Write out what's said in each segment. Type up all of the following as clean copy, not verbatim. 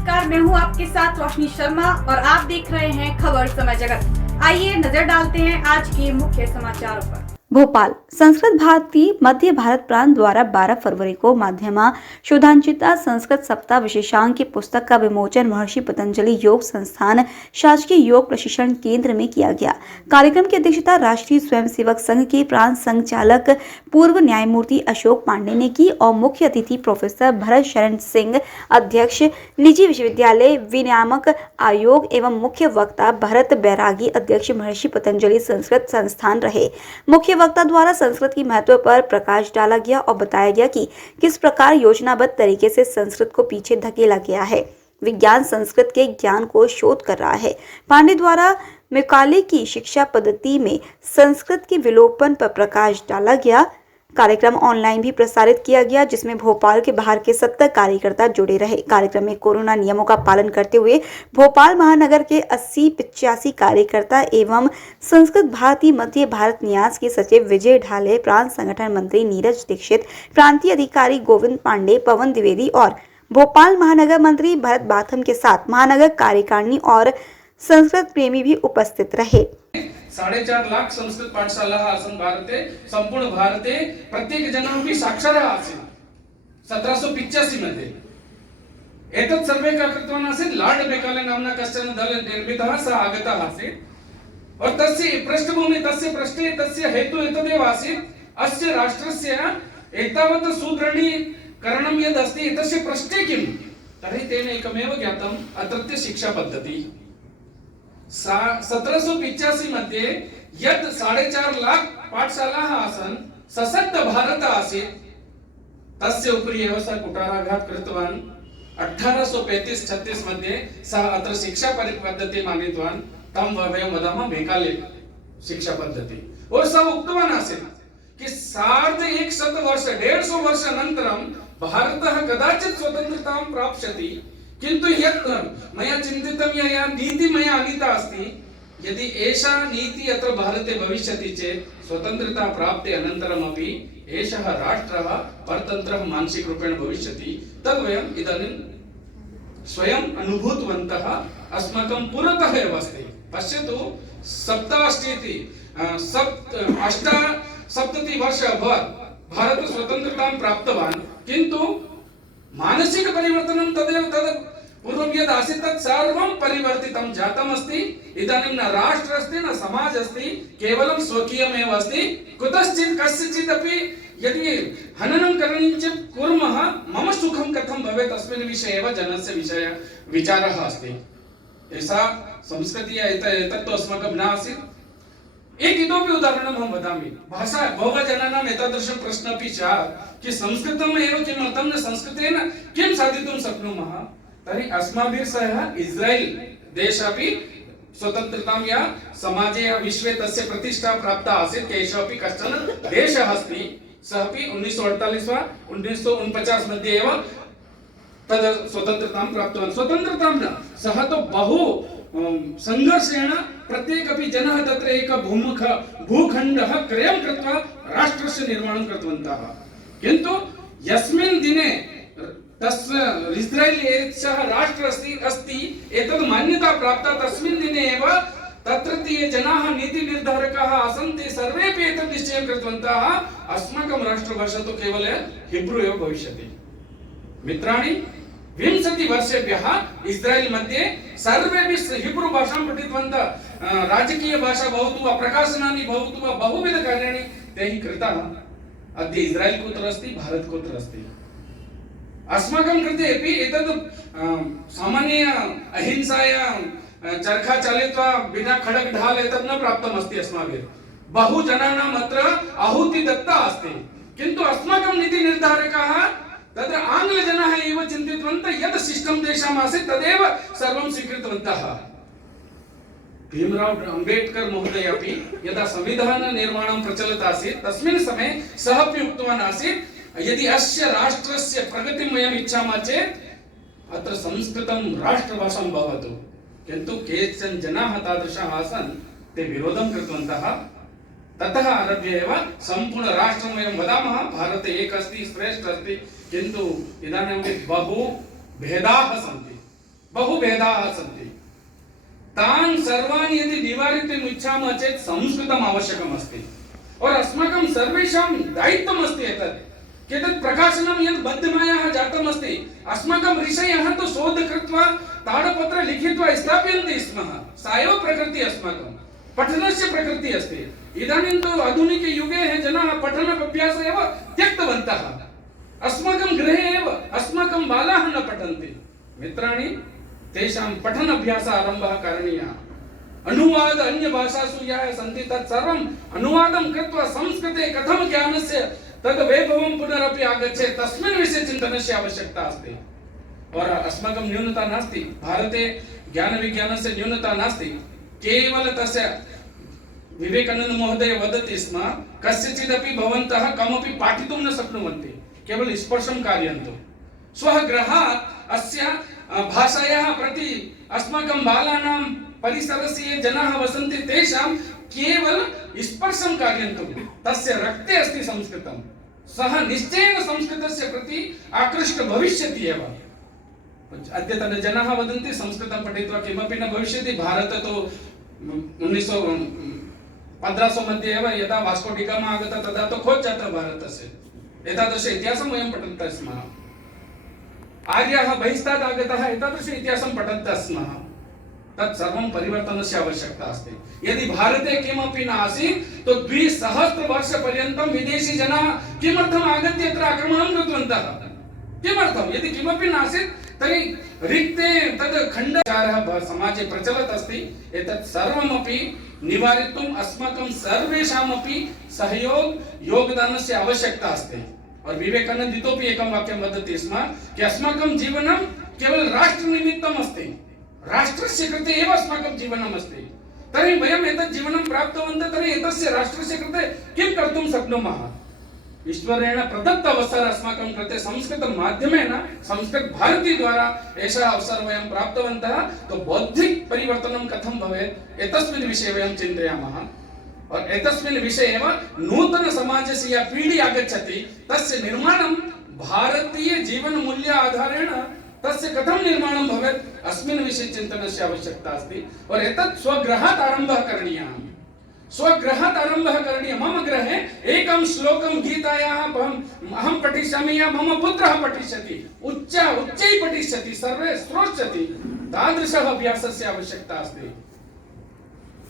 नमस्कार, मैं हूं आपके साथ रोशनी शर्मा और आप देख रहे हैं खबर समय जगत। आइए नजर डालते हैं आज के मुख्य समाचारों पर। भोपाल संस्कृत भारती मध्य भारत प्रांत द्वारा 12 फरवरी को माध्यमा शोधांचिता संस्कृत सप्ताह विशेषांक की पुस्तक का विमोचन महर्षि पतंजलि योग संस्थान शासकीय योग प्रशिक्षण केंद्र में किया गया। कार्यक्रम की अध्यक्षता राष्ट्रीय स्वयंसेवक संघ के प्रांत संचालक पूर्व न्यायमूर्ति अशोक पांडे ने की और मुख्य अतिथि प्रोफेसर भरत शरण सिंह, अध्यक्ष निजी विश्वविद्यालय विनियामक आयोग एवं मुख्य वक्ता भरत बैरागी, अध्यक्ष महर्षि पतंजलि संस्कृत संस्थान रहे। मुख्य वक्ता द्वारा संस्कृत की महत्व पर प्रकाश डाला गया और बताया गया कि किस प्रकार योजनाबद्ध तरीके से संस्कृत को पीछे धकेला गया है। विज्ञान संस्कृत के ज्ञान को शोध कर रहा है। पांडे द्वारा मैकाले की शिक्षा पद्धति में संस्कृत के विलोपन पर प्रकाश डाला गया। कार्यक्रम ऑनलाइन भी प्रसारित किया गया, जिसमें भोपाल के बाहर के 70 कार्यकर्ता जुड़े रहे। कार्यक्रम में कोरोना नियमों का पालन करते हुए भोपाल महानगर के 80-85 कार्यकर्ता एवं संस्कृत भारती मध्य भारत न्यास के सचिव विजय ढाले, प्रांत संगठन मंत्री नीरज दीक्षित, प्रांतीय अधिकारी गोविंद पांडे, पवन द्विवेदी और भोपाल महानगर मंत्री भरत बाथम के साथ महानगर कार्यकारिणी और संस्कृत प्रेमी भी उपस्थित रहे। 4.5 लाख संस्कृत पाठशाला आसन भारते संपूर्ण भारते प्रत्येक जनापि साक्षरः आसीत् 1785 मध्ये। एतत् सर्वे कृतवान् आसीत् लॉर्ड मेकाले नाम्ना कश्चन दल निर्मितः सः आगतः आसीत् और तस्य पृष्ठभूमि तस्य पृष्ठे तस्य हेतु एतदेव आसीत् अस्य राष्ट्रस्य एतावत् सुदृढीकरणं यद् अस्ति तस्य पृष्ठे किं तर्हि तेन एकमेव ज्ञातम् अत्रत्य शिक्षा पद्धति। 1785 मध्ये यद् 4.5 लाख पाठशालाः आसन् सशक्त भारत आसीत् तस्य उपरि एव सः कुठाराघात कृतवान्। 1835-36 मध्ये सः अत्र शिक्षा पद्धतिम् आनीतवान्। तं वयं वदामः मेकाले शिक्षा पद्धति। और सः उक्तवान् आसीत् कि 150 वर्ष 150 वर्षानन्तरं भारतः कदाचित् स्वतन्त्रतां प्राप्स्यति, किन्तु यत् मया चिन्तितं या नीति मया आनीता अस्ति, यदि एषा नीति अत्र भारते भविष्यति चेत् स्वतन्त्रता प्राप्ते अनन्तरमपि एषः राष्ट्रः परतन्त्रः मानसिक रूपेण भविष्यति। तद् वयम् इदानीं स्वयम् अनुभूतवन्तः। अस्माकं पुरतः एव अस्ति। पश्यतु 78 वर्ष अभवत् भारत स्वतन्त्रतां प्राप्तवान्, किन्तु मानसिक परिवर्तनं तद् पूर्वं यद् आसीत् तत् सर्वं परिवर्तितं जातम् अस्ति। इदानीं न राष्ट्र अस्ति न समाज अस्ति, केवलं स्वकीयमेव अस्ति। कुतश्चित् कस्यचित् अपि यदि हननं करणीयं चेत् कुर्मः, मम सुखं कथं भवेत् अस्मिन् विषये एव जनस्य विचारः अस्ति। एषा संस्कृतिः एतत् तु अस्माकं न आसीत्। एक इतोपि उदाहरणम् अहं वदामि। भाषा बहुजनानाम् एतादृशं प्रश्नः अपि स्यात् कि संस्कृतम् एव किमर्थं न संस्कृतेन किं साधितुं शक्नुमः। तर्हि अस्माभिः सह इस्राएल् देशः स्वतन्त्रतां या समाजे या विश्वे तस्य प्रतिष्ठा प्राप्ता आसीत्। एषः अपि कश्चन देशः अस्ति। सः अपि 1948 वा 1949 मध्ये एव तद् स्वतन्त्रतां प्राप्तवान्। स्वतन्त्रतां न, सः तु बहु संघर्षेण प्रत्येकपि जनः तत्र एक भूखण्डः क्रयं कृत्वा राष्ट्रस्य निर्माणं कृतवन्तः। किन्तु यस्मिन् दिने तस्य इस्राएल् एषः राष्ट्र अस्ति एतद् मान्यता प्राप्ता, तस्मिन् दिने एव तत्रत्य जनाः नीतिनिर्धारकाः आसन्, ते सर्वेपि एतत् निश्चयं कृतवन्तः अस्माकं राष्ट्रभाषा तु केवलं हिब्रू एव भविष्यति। मित्राणि, 20 वर्षेभ्यः इस्राएल् मध्ये सर्वेपि हिब्रू भाषां पठितवन्तः। राजकीय भाषा भवतु वा प्रकाशनानि भवतु वा बहुविधकार्याणि तैः कृताः। अद्य इस्राएल् कुत्र अस्ति, भारत कुत्र अस्ति? अस्माकं कृते अपि एतद् सामान्य अहिंसाया चरखा चालित्वा विना खड्ग ढाल एतद् न प्राप्तम् अस्ति अस्माभिः। बहु जनानाम् अत्र आहुति दत्ता अस्ति, किन्तु अस्माकं नीतिनिर्धारकाः तत्र आङ्ग्लजनाः एव चिन्तितवन्तः यत् सिस्टम् तेषाम् आसीत् तदेव सर्वं स्वीकृतवन्तः। भीमराव अम्बेडकर महोदय अपि यदा संविधान निर्माणं प्रचलत् आसीत् तस्मिन् समये सः अपि उक्तवान् आसीत्, यदि अस्य राष्ट्रस्य प्रगतिं वयम् इच्छामः चेत् अत्र संस्कृतं राष्ट्रभाषां भवतु। किन्तु केचन जनाः तादृशाः आसन्, ते विरोधं कृतवन्तः। ततः आरभ्य एव सम्पूर्ण राष्ट्रं वयं वदामः भारते एक अस्ति, श्रेष्ठ अस्ति, किन्तु इदानीं बहु भेदाः सन्ति। बहुभेदाः सन्ति। तान् सर्वान् यदि निवारयितुम् इच्छामः चेत् संस्कृतम् आवश्यकम् अस्ति। और अस्माकं सर्वेषां दायित्वम् अस्ति एतत्। एतत् प्रकाशनं यद् मध्यमायाः जातम् अस्ति, अस्माकं ऋषयः तु शोध कृत्वा ताडपत्र लिखित्वा स्थापयन्ति स्म। सा एव प्रकृतिः अस्माकं पठनस्य प्रकृतिः अस्ति। इदानीं तु आधुनिकयुगे जनाः पठनाभ्यासम् एव त्यक्तवन्तः। अस्माकं गृहे एव अस्माकं बालाः न पठन्ति। मित्राणि, तेषां पठनाभ्यासः आरम्भः करणीयः। अनुवाद अन्य भाषासु याः सन्ति तत् सर्वम् अनुवादं कृत्वा संस्कृते कथं ज्ञानस्य तद् वैभवं पुनरपि आगच्छेत् तस्मिन् विषये चिन्तनस्य आवश्यकता अस्ति। और अस्माकं न्यूनता नास्ति, भारते ज्ञानविज्ञानस्य न्यूनता नास्ति। केवल तस्य विवेकानंद महोदय वदति स्म, कस्यचिदपि भवन्तः कमपि पाठितुं न शक्नुवन्ति, केवल स्पर्शं कारयन्तु। स्वः गृहात् अस्य भाषायाः प्रति अस्माकं बालानां परिसरस्य ये जनाः वसन्ति तेषां केवल स्पर्शं कारयन्तु। तस्य रक्ते अस्ति संस्कृतं। सः निश्चयेन संस्कृतस्य प्रति आकृष्ट भविष्यति एव। अद्यतन जनाः वदन्ति संस्कृतं पठित्वा किमपि न भविष्यति। भारत तु 1500 मध्ये एव यदा वास्को डी गामा आगतः तदा तु खोज जातः भारतस्य। एतादृश इतिहासं वयं पठन्तः स्मः। आर्याः बहिस्तात् आगताः एतादृश इतिहासं पठन्तः स्मः। तत् सर्वं परिवर्तनस्य आवश्यकता अस्ति। यदि भारते किमपि न आसीत् तो 2000 वर्षपर्यन्तं विदेशी जनाः किमर्थम् आगत्य अत्र आक्रमणं कृतवन्तः? किमर्थं? यदि किमपि नासीत् तर्हि रिक्ते तद् खण्डचारः समाजे प्रचलत् अस्ति। एतत् सर्वमपि निवारयितुम् अस्माकं सर्वेषामपि योगदानस्य आवश्यकता अस्ति। और विवेकानंद इतोपि एकं वाक्यं वदति स्म कि अस्माकं जीवनं केवल राष्ट्रनिमित्तम् अस्ति। राष्ट्रस्य कृते एव अस्माकं जीवनम् अस्ति। तर्हि वयम् एतत् जीवनं प्राप्तवन्तः, तर्हि एतस्य राष्ट्रस्य कृते किं कर्तुं शक्नुमः? ईश्वरेण प्रदत्त अवसर अस्माकं कृते संस्कृत माध्यमेन संस्कृत भारती द्वारा एषः अवसर वयं प्राप्तवन्तः। तो बौद्धिक परिवर्तनं कथं भवेत् एतस्मिन् विषये वयं चिन्तयामः। और एतस्मिन् विषये एव नूतन समाजस्य या पीढ़ी आगच्छति तस्य निर्माणं भारतीय जीवन मूल्य आधारेण तस्य कथं निर्माणं भवेत् अस्मिन् विषये चिन्तनस्य आवश्यकता अस्ति। और एतत् स्वगृहात् आरम्भः करणीयः। स्वगृहात् आरम्भः करणीयः। मम गृहे एकं श्लोकं गीतायाः अहं पठिष्यामि या मम पुत्रः पठिष्यति, उच्चैः पठिष्यति, सर्वे श्रोष्यति। तादृशः अभ्यासस्य आवश्यकता अस्ति।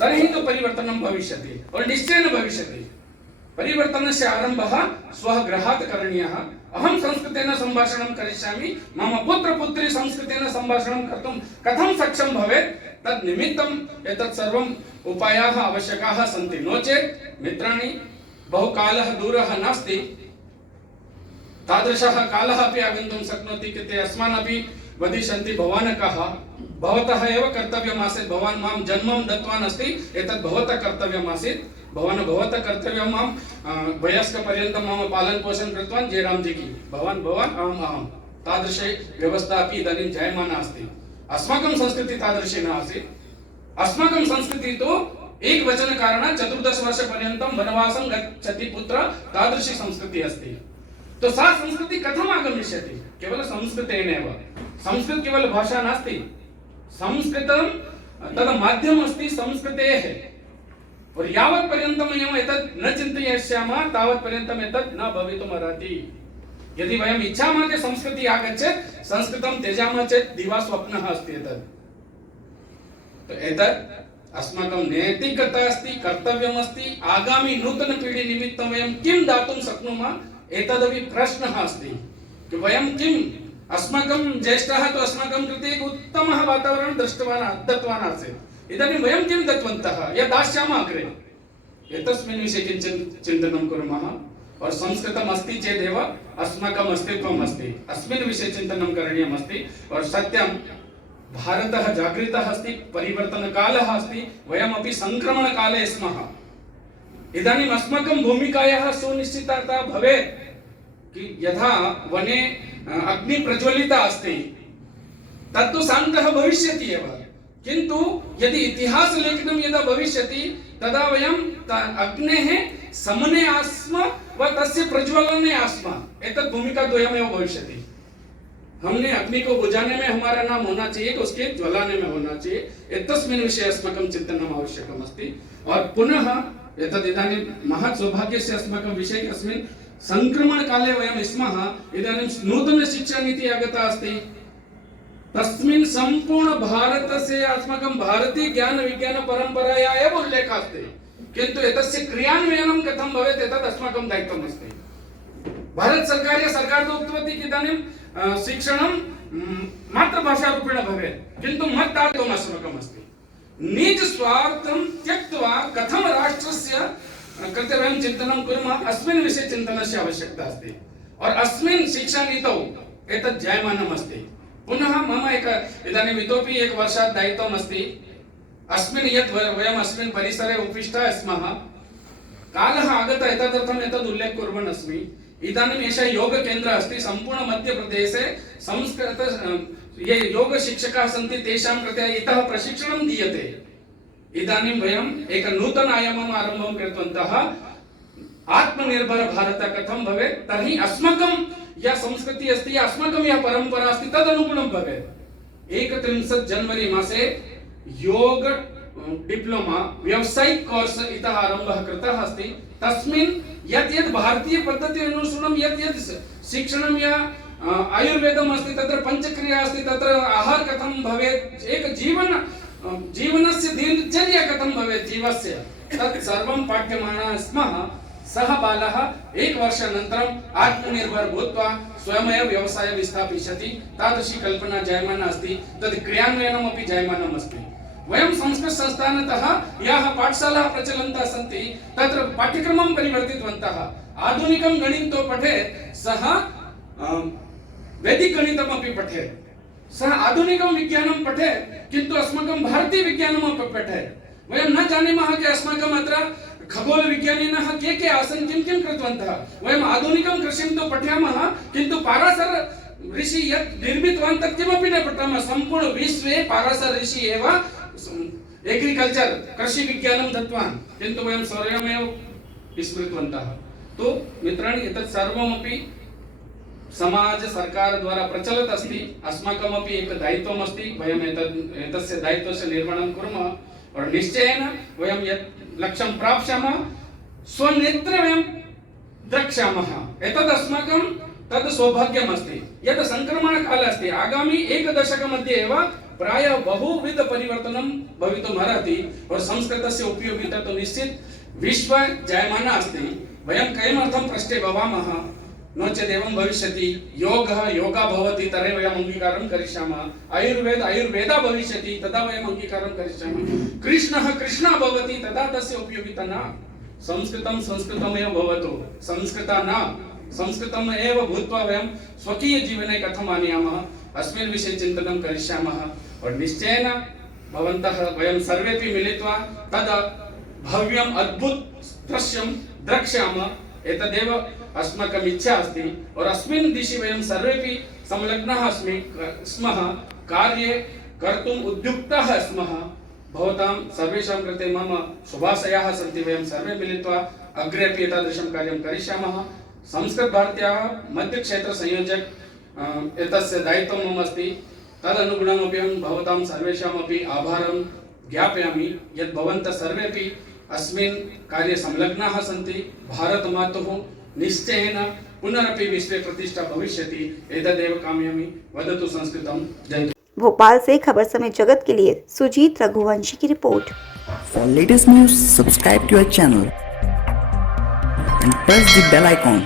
तर्हि तु परिवर्तनं भविष्यति और निश्चयेन भविष्यति। परिवर्तनस्य आरम्भः स्वः गृहात् करणीयः। अहं संस्कृतेन सम्भाषणं करिष्यामि, मम पुत्रपुत्री संस्कृतेन सम्भाषणं कर्तुं कथं सक्षम भवेत् तद् निमित्तं एतत् सर्वम् उपायाः आवश्यकाः सन्ति। नो चेत् मित्राणि, बहुकालः दूरः नास्ति, तादृशः कालः अपि आगन्तुं शक्नोति कि ते अस्मान् अपि वदिष्यन्ति, भवान् कः? भवतः एव कर्तव्यम् आसीत्, भवान् मां जन्मं दत्तवान् अस्ति, एतत् भवतः कर्तव्यम् आसीत्। भवान् भवतः कर्तव्यं मां वयस्कपर्यन्तं मम पालन पोषण कृतवान्, जयरामजी की भवान् अहम्। तादृशी व्यवस्था अपि इदानीं जायमाना अस्ति। अस्माकं संस्कृति तादृशी न आसीत्। अस्माकं संस्कृति तु एकवचन कारणात् 14 वर्षपर्यन्तं वनवासं गच्छति पुत्र, तादृशी संस्कृतिः अस्ति। तो सा संस्कृति कथम् आगमिष्यति? केवल संस्कृतेन एव। संस्कृत केवल भाषा नास्ति, संस्कृतं तद् माध्यमम् अस्ति संस्कृतेः। और यावत् पर्यन्तं वयम् एतत् न चिन्तयिष्यामः तावत् पर्यन्तम् एतत् न भवितुम् अर्हति। यदि वयम् इच्छामः चेत् संस्कृतिः आगच्छेत्, संस्कृतं त्यजामः चेत् दिवा स्वप्नः अस्ति एतत्। तो एतत् अस्माकं नैतिकता अस्ति, कर्तव्यम् अस्ति। आगामी नूतन पीढ़ी निमित्तं वयं किं दातुं शक्नुमः एतदपि प्रश्नः अस्ति कि वयं किम्। अस्माकं ज्येष्ठाः तु अस्माकं कृते एक उत्तमः वातावरणं दत्तवान् आसीत्। इदानीं वयं किं दत्तवन्तः यत् दास्यामः अग्रे? एतस्मिन् विषये किञ्चित् चिन्तनं कुर्मः। और संस्कृतम् अस्ति चेदेव अस्माकम् अस्तित्वम् अस्ति। अस्मिन् विषये चिन्तनं करणीयम् अस्ति। और सत्यं भारतः जागृतः अस्ति, परिवर्तनकालः अस्ति, वयमपि संक्रमणकाले स्मः। इदानीम् अस्माकं भूमिकायाः सुनिश्चितता भवेत् कि यथा वने अग्नि प्रज्वलिता अस्ति तत्तु शान्तः भविष्यति एव। किन्तु यदि इतिहास लेखनं यदा भविष्यति तदा वयं अग्नेः समने आस्म व तस्य प्रज्वलने आस्म। एतत् भूमिका द्वयमेव भविष्यति। हमने अग्नि को बुझाने में हमारा नाम होना चाहिए कि उसके ज्वलाने में होना चाहिए। एतस्मिन् विषये अस्माकं चिन्तनम् आवश्यकम् अस्ति। और पुनः एतद् इदानीं महत् सौभाग्यस्य अस्माकं विषये अस्मिन् संक्रमणकाले वयं स्मः। इदानीं नूतनशिक्षानीतिः आगता अस्ति। तस्मिन् सम्पूर्ण भारतस्य अस्माकं भारतीय ज्ञान विज्ञान परम्परायाः एव उल्लेखः अस्ति, किन्तु एतस्य क्रियान्वयनं कथं भवेत् एतत् अस्माकं दायित्वम् अस्ति। भारत सरकार तु उक्तवती कि इदानीं शिक्षणं मातृभाषारूपेण भवेत्, किन्तु मत्दायित्वम् अस्माकम् अस्ति। निज स्वार्थं त्यक्त्वा कथं राष्ट्रस्य कृते वयं चिन्तनं कुर्मः, अस्मिन् विषये चिन्तनस्य आवश्यकता अस्ति। और अस्मिन् शिक्षानीतौ एतत् जायमानम् अस्ति। पुनः मम इदानीम् इतोपि एकवर्षात् दायित्वम् अस्ति। अस्मिन् यत् वयम् अस्मिन् परिसरे उपविष्टाः स्मः, कालः आगतः एतदर्थम् एतद् उल्लेखं कुर्वन् अस्मि। इदानीम् एषः योगकेन्द्रः अस्ति। सम्पूर्ण मध्यप्रदेशे संस्कृत ये योग शिक्षकाः सन्ति तेषां कृते इतः प्रशिक्षणं दीयते। इदानीं वयम् एक नूतन आयामम् आरम्भं कृतवन्तः। आत्मनिर्भर भारत कथं भवेत्, तर्हि अस्माकं या संस्कृतिः अस्ति, या अस्माकं या परम्परा अस्ति तदनुगुणं भवेत्। 31 जनवरी मासे योग डिप्लोमा व्यावसायिक कोर्स इतः आरम्भः कृतः अस्ति। तस्मिन् यत् भारतीय पद्धति अनुसरणं यत् शिक्षणं या आयुर्वेदम् अस्ति, तत्र पंचक्रिया अस्ति, तत्र आहार कथं भवेत्, एक जीवनस्य दिनचर्या कथं भवेत् जीवस्य, तत् सर्वं पाठ्यमानः स्मः। सः बालः एकवर्षानन्तरम् आत्मनिर्भर भूत्वा स्वयमेव व्यवसायं स्थापयिष्यति, तादृशी कल्पना जायमाना अस्ति। तद् क्रियान्वयनमपि जायमानम् अस्ति। वयं संस्कृत संस्थानतः याः पाठशालाः प्रचलन्तः सन्ति तत्र पाठ्यक्रमं परिवर्तितवन्तः। आधुनिकं गणितं पठेत् सः वैदिकगणितमपि पठेत्, सः आधुनिकं विज्ञानं पठेत्, किन्तु अस्माकं भारतीय विज्ञानमपि पठेत्। वयं न जानीमः कि अस्माकम् अत्र खगोलविज्ञानिनः के आसन्, किं कृतवन्तः। वयम् आधुनिकं कृषिं तु पठामः, किन्तु पाराशर ऋषि यत् निर्मितवान् तत् किमपि न पठामः। सम्पूर्ण विश्वे पाराशर ऋषि एव एग्रिकल्चर कृषि विज्ञानं दत्तवान्, किन्तु वयं स्वयमेव विस्मृतवन्तः। तो मित्राणि, एतत् सर्वमपि समाज सर्कार द्वारा प्रचलित अस्ति। अस्माकमपि एक दायित्वम् अस्ति। वयम् एतस्य दायित्वस्य निर्वहणं कुर्मः और निश्चयेन वयं यत् लक्ष्यं प्राप्स्यामः स्वनेत्रे वयं द्रक्ष्यामः। एतद् अस्माकं तद् सौभाग्यम् अस्ति। यत् संक्रमणकालः अस्ति, आगामि एक दशकमध्ये एव प्रायः बहुविध परिवर्तनं भवितुम् अर्हति और संस्कृतस्य उपयोगिता तु निश्चित विश्व जायमाना अस्ति। वयं किमर्थं पृष्ठे भवामः, नो चेत् एवं भविष्यति। योगः योगा भवति तर्हि वयम् अङ्गीकारं करिष्यामः। आयुर्वेदा भविष्यति तदा वयम् अङ्गीकारं करिष्यामः। कृष्णः कृष्णः भवति तदा तस्य उपयोगिता न। संस्कृतं संस्कृतमेव भवतु, संस्कृता न संस्कृतम् एव भूत्वा वयं स्वकीय जीवने कथम् आनयामः, अस्मिन् विषये चिन्तनं करिष्यामः। और निश्चयेन भवन्तः वयं सर्वेपि मिलित्वा तद् भव्यम् अद्भुत दृश्यं द्रक्ष्यामः। एतदेव अस्माकम् इच्छा अस्ति और अस्मिन् दिशि वयं सर्वेपि संलग्नाः स्मः, कार्ये कर्तुम् उद्युक्ताः स्मः। भवतां सर्वेषां कृते मम शुभाशयाः सन्ति। वयं सर्वे मिलित्वा अग्रे अपि एतादृशं कार्यं करिष्यामः। संस्कृत भारत्याः मध्यक्षेत्र संयोजक एतस्य दायित्वं मम अस्ति। तदनुगुणमपि अहं भवतां सर्वेषामपि आभारं ज्ञापयामि यत् भवन्तः सर्वेपि अस्मिन् कार्ये संलग्नाः सन्ति। भारतमातुः निश्चयेन पुनरपि विश्वे प्रतिष्ठा भविष्यति, एतदेव कामयामि। वदतु संस्कृतं। जय। भोपाल से खबर समय जगत के लिए सुजीत रघुवंशी की report. For latest news, subscribe to our channel and press the bell icon.